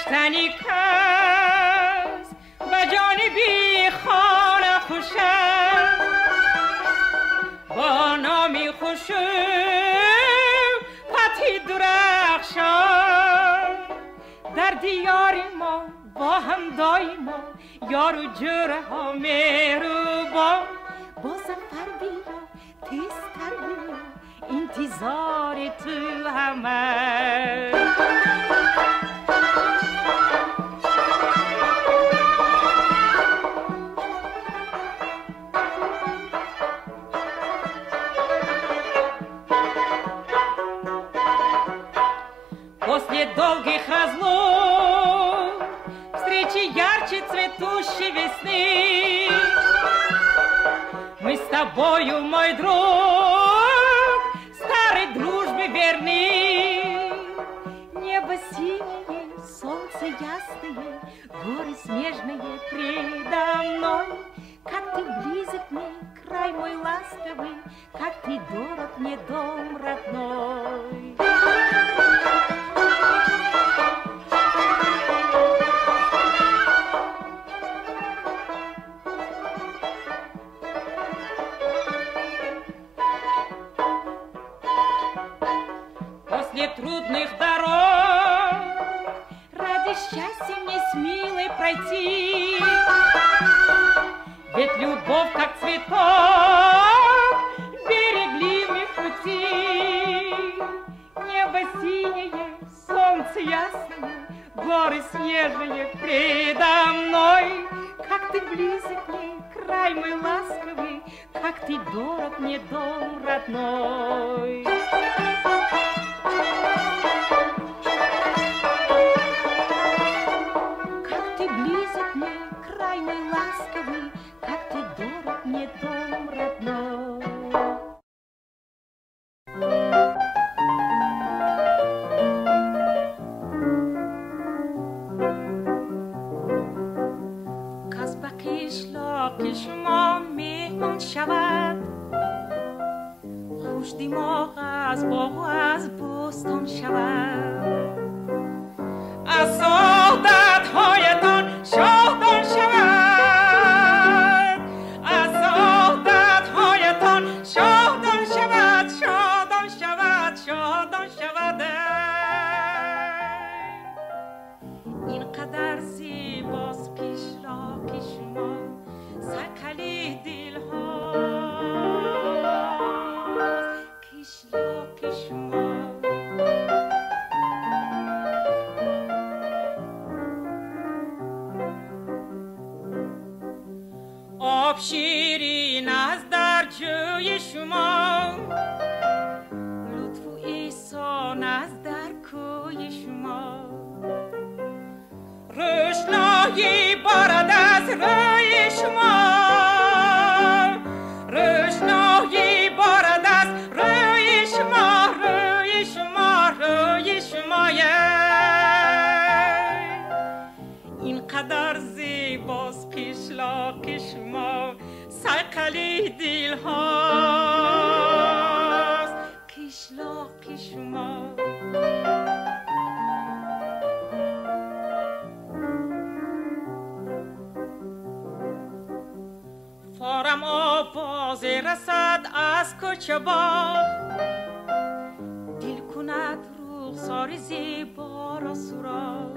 گشتنی کس به جانبی خانه خوشم با نامی خوشم پتی درخشان در دیار ما با هم دایما یار و جوره ها مهربان با زفر بیا تیزتر بیا انتظار تو همه После долгих разлук встречи ярче цветущей весны мы с тобою, мой друг, старой дружбе верны. Небо синее, солнце ясное, горы снежные предо мной. Как ты близок мне, край мой ласковый, как ты дорог мне дом родной. После трудных дорог ради счастья мне с милой пройти. Ведь любовь, как цветок, берегли мы пути. Небо синее, солнце ясное, горы снежные предо мной. Как ты близок мне, край мой ласковый, как ты дорог мне дом родной. Как ты близок мне, край мой ласковый, как ты дорог мне дом родной. کس به کشلاک شما مهمان شود خوش دماغ از باغ و از بستان شود از سعادت هایتان شادان شود از سعادت هایتان شادان شود شادان شود شادان شود اینقدر زیباست پیشلاک شما سکلی دل هاست پیشلاک شما آب شیرین از در جوی شما لطف و احسان از در کوی شما روشنایی بارد از روی شما روشنایی بارد از روی شما روی شما روی شما اینقدر زیباست پیشلاک شما سایقلی دل هاست پیشلاک شما فارم آواز رسد از کوچه باغ دل کند رخسار زیبا را سراغ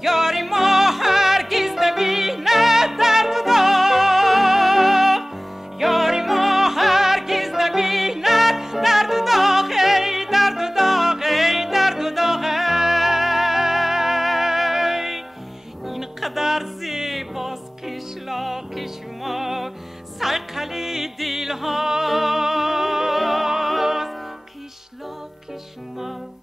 یاری ما هرگز نبیند درد و داغ یاری ما هرگز نبیند درد و داغ ای درد و داغ ای درد و داغ اینقدر زیباست پیشلاک شما سایقلی دل هاست پیشلاک شما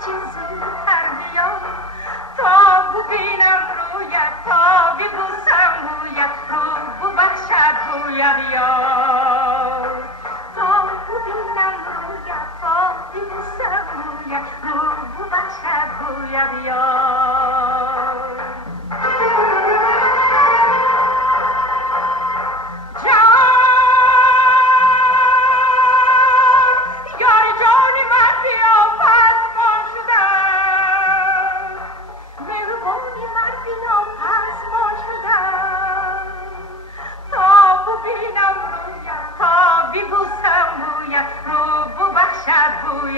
چه زودتر بیا تا ببینم رویت تا ببوسم رویت رو ببخشد رویت یار تا ببینم رویت تا ببوسم رویت رو ببخشد رویت یار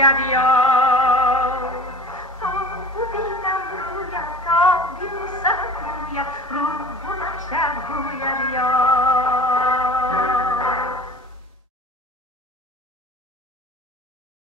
Adiós.